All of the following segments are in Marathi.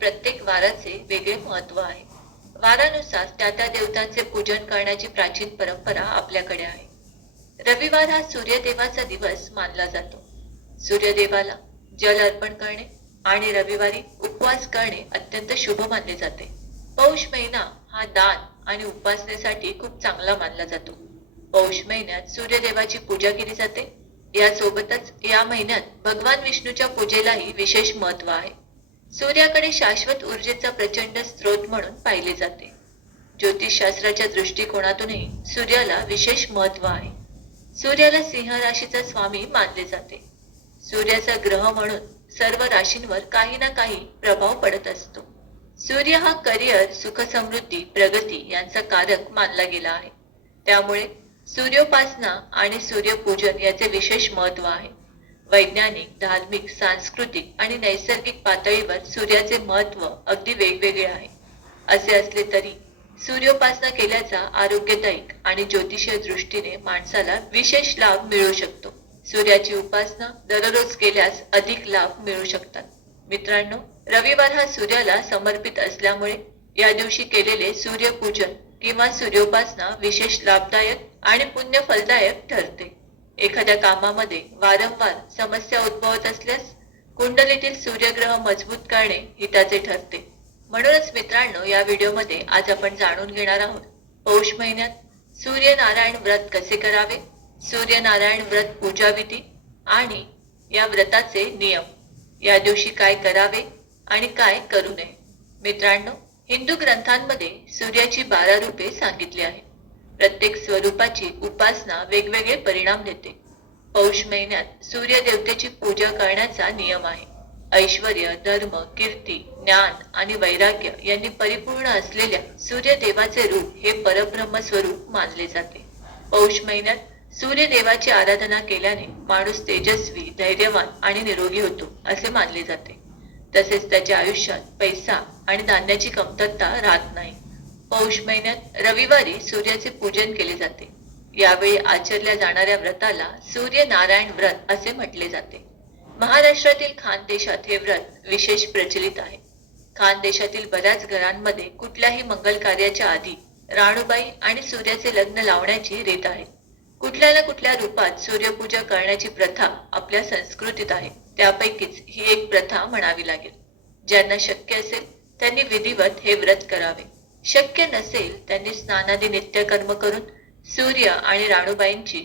प्रत्येक वाराचे वेगळे महत्त्व आहे. वारानुसार त्या त्या देवतांचे पूजन करण्याची प्राचीन परंपरा आपल्याकडे आहे. रविवार हा सूर्यदेवाचा दिवस मानला जातो. सूर्यदेवाला जल अर्पण करणे आणि रविवारी उपवास करणे अत्यंत शुभ मानले जाते. पौष महिना हा दान आणि उपासनेसाठी खूप चांगला मानला जातो. पौष महिन्यात सूर्यदेवाची पूजा केली जाते. यासोबतच या महिन्यात भगवान विष्णूच्या पूजेलाही विशेष महत्त्व आहे. सूर्याकडे शाश्वत ऊर्जेचा प्रचंड स्रोत म्हणून पाहिले जाते. ज्योतिषशास्त्राच्या दृष्टिकोनातूनही सूर्याला विशेष महत्त्व आहे. सूर्याला सिंह राशीचा स्वामी मानले जाते. सूर्याचा ग्रह म्हणून सर्व राशींवर काही ना काही प्रभाव पडत असतो. सूर्य हा करिअर सुख समृद्धी प्रगती यांचा कारक मानला गेला आहे. त्यामुळे सूर्योपासना आणि सूर्यपूजन याचे विशेष महत्त्व आहे. वैज्ञानिक धार्मिक सांस्कृतिक आणि नैसर्गिक पातळीवर सूर्याचे महत्त्व अगदी वेगवेगळे आहे. असे असले तरी सूर्योपासना केल्याचा आरोग्यदायक आणि ज्योतिषीय दृष्टीने माणसाला विशेष लाभ मिळू शकतो. सूर्याची उपासना दररोज केल्यास अधिक लाभ मिळू शकतात. मित्रांनो रविवार हा सूर्याला समर्पित असल्यामुळे या दिवशी केलेले सूर्यपूजन किंवा सूर्योपासना विशेष लाभदायक आणि पुण्य फलदायक ठरते. एखाद्या कामामध्ये वारंवार समस्या उद्भवत असल्यास कुंडलीतील सूर्यग्रह मजबूत करणे हिताचे ठरते. म्हणूनच मित्रांनो या व्हिडिओमध्ये आज आपण जाणून घेणार आहोत पौष महिन्यात सूर्यनारायण व्रत कसे करावे सूर्यनारायण व्रत पूजाविधी आणि या व्रताचे नियम. या दिवशी काय करावे आणि काय करू नये. मित्रांनो हिंदू ग्रंथांमध्ये सूर्याची बारा रूपे सांगितली आहेत. प्रत्येक स्वरूपाची उपासना वेगवेगळे परिणाम देते. पौष महिन्यात सूर्य देवतेची पूजा करण्याचा नियम आहे. ऐश्वर्य धर्म कीर्ती ज्ञान आणि वैराग्य यांनी परिपूर्ण असलेल्या सूर्यदेवाचे रूप हे परब्रह्म स्वरूप मानले जाते. पौष महिन्यात सूर्यदेवाची आराधना केल्याने माणूस तेजस्वी धैर्यवान आणि निरोगी होतो असे मानले जाते. तसेच त्याच्या आयुष्यात पैसा आणि धान्याची कमतरता राहत नाही. पौष महिन्यात रविवारी सूर्याचे पूजन केले जाते. यावेळी आचरल्या जाणाऱ्या व्रताला सूर्यनारायण व्रत असे म्हटले जाते. महाराष्ट्रातील खानदेशात हे व्रत विशेष प्रचलित आहे. खानदेशातील बऱ्याच घरांमध्ये कुठल्याही मंगल कार्याच्या आधी राणूबाई आणि सूर्याचे लग्न लावण्याची रीत आहे. कुठल्या ना कुठल्या रूपात सूर्यपूजा करण्याची प्रथा आपल्या संस्कृतीत आहे. त्यापैकीच ही एक प्रथा म्हणावी लागेल. ज्यांना शक्य असेल त्यांनी विधिवत हे व्रत करावे. शक्य नसेल त्यांनी स्नानादी नित्यकर्म करून सूर्य आणि राणूबाईंची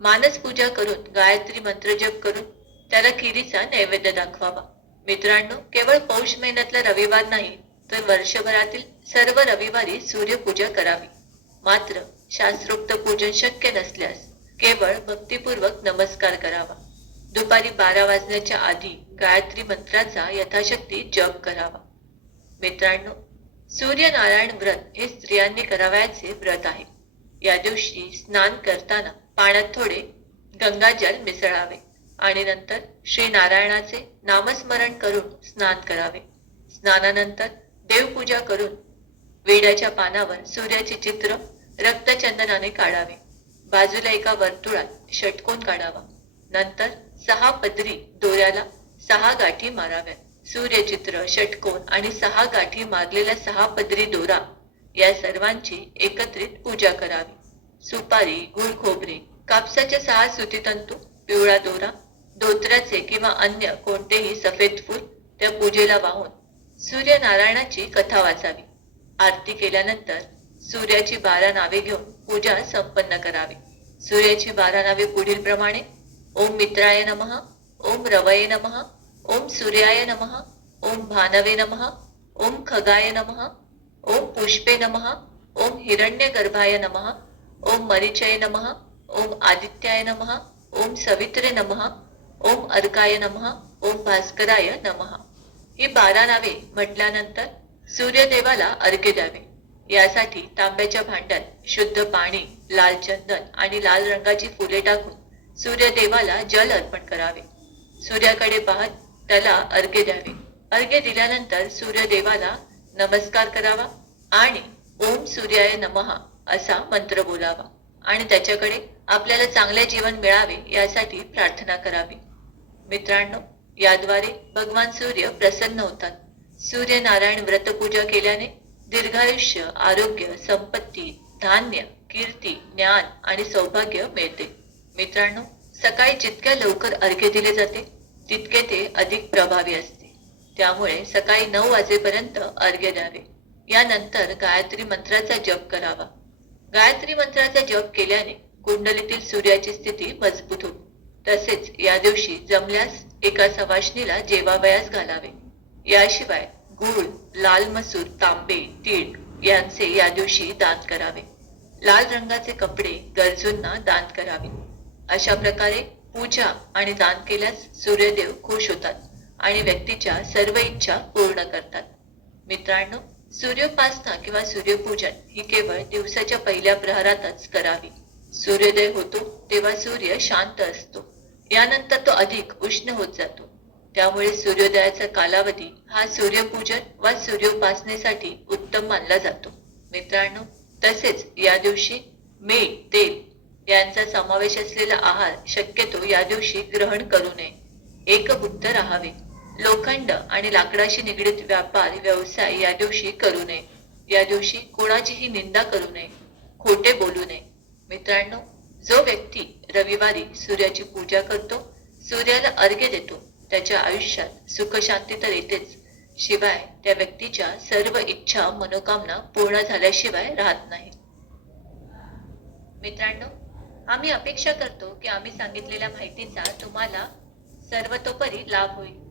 मानस पूजा करून गायत्री मंत्र जप करून त्याला खिरीचा नैवेद्य दाखवावा. मित्रांनो केवळ पौष महिन्यातला रविवार नाही तर वर्षभरातील सर्व रविवारी सूर्यपूजा करावी. मात्र शास्त्रोक्त पूजन शक्य नसल्यास केवळ भक्तिपूर्वक नमस्कार करावा. दुपारी बारा वाजण्याच्या आधी गायत्री मंत्राचा यथाशक्ती जप करावा. मित्रांनो सूर्यनारायण व्रत हे स्त्रियांनी करावयाचे व्रत आहे. या दिवशी स्नान करताना पाण्यात थोडे गंगाजल मिसळावे आणि नंतर श्री नारायणाचे नामस्मरण करून स्नान करावे. स्नानानंतर देवपूजा करून वेड्याच्या पानावर सूर्याचे चित्र रक्तचंदनाने काढावे. बाजूला एका वर्तुळात षटकोन काढावा. नंतर सहा पदरी दोऱ्याला सहा गाठी माराव्यात. सूर्यचित्र षटकोन आणि सहा गाठी मारलेला सहा पदरी दोरा या सर्वांची एकत्रित पूजा करावी. सुपारी गुळ खोबरे कापसाच्या सहा सुतीतंतू पिवळा दोरा धोत्राचे किंवा अन्य कोणतेही सफेद फूल त्या पूजेला वाहून सूर्यनारायणाची कथा वाचावी. आरती केल्यानंतर सूर्याची बारा नावे घेऊन पूजा संपन्न करावी. सूर्याची बारा नावे पुढील प्रमाणे ओम मित्राय नमः ओम रवये नमः ओम सूर्याय नमः ओम भानवे नमः ओम खगाय नमः ओम पुष्पे नमः ओम हिरण्य गर्भाय नमः ओम मरिचय नमः ओम आदित्याय नमः ओम सवित्रे नमः ओम अर्काय नमः ओम भास्कराय नमः. ही बारा नावे म्हटल्यानंतर सूर्यदेवाला अर्घ्य द्यावे. यासाठी तांब्याच्या भांड्यात शुद्ध पाणी लाल चंदन आणि लाल रंगाची फुले टाकून सूर्यदेवाला जल अर्पण करावे. सूर्याकडे पाहत त्याला अर्घ्य द्यावे. अर्घ्य दिल्यानंतर सूर्यदेवाला नमस्कार करावा आणि ओम सूर्याय नमहा असा मंत्र बोलावा. आणि त्याच्याकडे आपल्याला चांगले जीवन मिळावे यासाठी प्रार्थना करावी. मित्रांनो याद्वारे भगवान सूर्य प्रसन्न होतात. सूर्यनारायण व्रतपूजा केल्याने दीर्घायुष्य आरोग्य संपत्ती धान्य कीर्ती ज्ञान आणि सौभाग्य मिळते. मित्रांनो सकाळी जितक्या लवकर अर्घ्य दिले जाते तितके ते अधिक प्रभावी असते. त्यामुळे सकाळी नऊ वाजेपर्यंत अर्घ्य द्यावे. यानंतर गायत्री मंत्राचा जप करावा. गायत्री मंत्राचा जप केल्याने कुंडलीतील सूर्याची स्थिती मजबूत होते. तसेच या दिवशी जमल्यास एका सवाशणीला जेवावयास घालावे. याशिवाय गूळ लाल मसूर तांबे तीळ यांचे या दिवशी दान करावे. लाल रंगाचे कपडे गरजूंना दान करावे. अशा प्रकारे पूजा आणि दान केल्यास सूर्यदेव खुश होतात आणि व्यक्तीच्या सर्व इच्छा पूर्ण करतात. मित्रांनो सूर्योपासना किंवा सूर्यपूजन ही केवळ दिवसाच्या पहिल्या प्रहरातच करावी. सूर्योदय होतो तेव्हा सूर्य शांत असतो. यानंतर तो अधिक उष्ण होत जातो. त्यामुळे सूर्योदयाचा कालावधी हा सूर्यपूजन वा सूर्योपासनेसाठी उत्तम मानला जातो. मित्रांनो तसेच या दिवशी मे तेल यांचा समावेश असलेला आहार शक्यतो या दिवशी ग्रहण करू नये. एकबुद्ध राहावे. लोखंड आणि लाकडाशी निगडीत व्यापार व्यवसाय या दिवशी करू नये. या दिवशी कोणाचीही निंदा करू नये. खोटे बोलू नये. मित्रांनो जो व्यक्ती रविवारी सूर्याची पूजा करतो सूर्याला अर्घ्य देतो त्याच्या आयुष्यात सुखशांती तर येतेच. शिवाय त्या व्यक्तीच्या सर्व इच्छा मनोकामना पूर्ण झाल्याशिवाय राहत नाही. मित्रांनो आम्ही अपेक्षा करतो की आम्ही सांगितलेल्या माहितीचा तुम्हाला सर्वतोपरी लाभ होईल.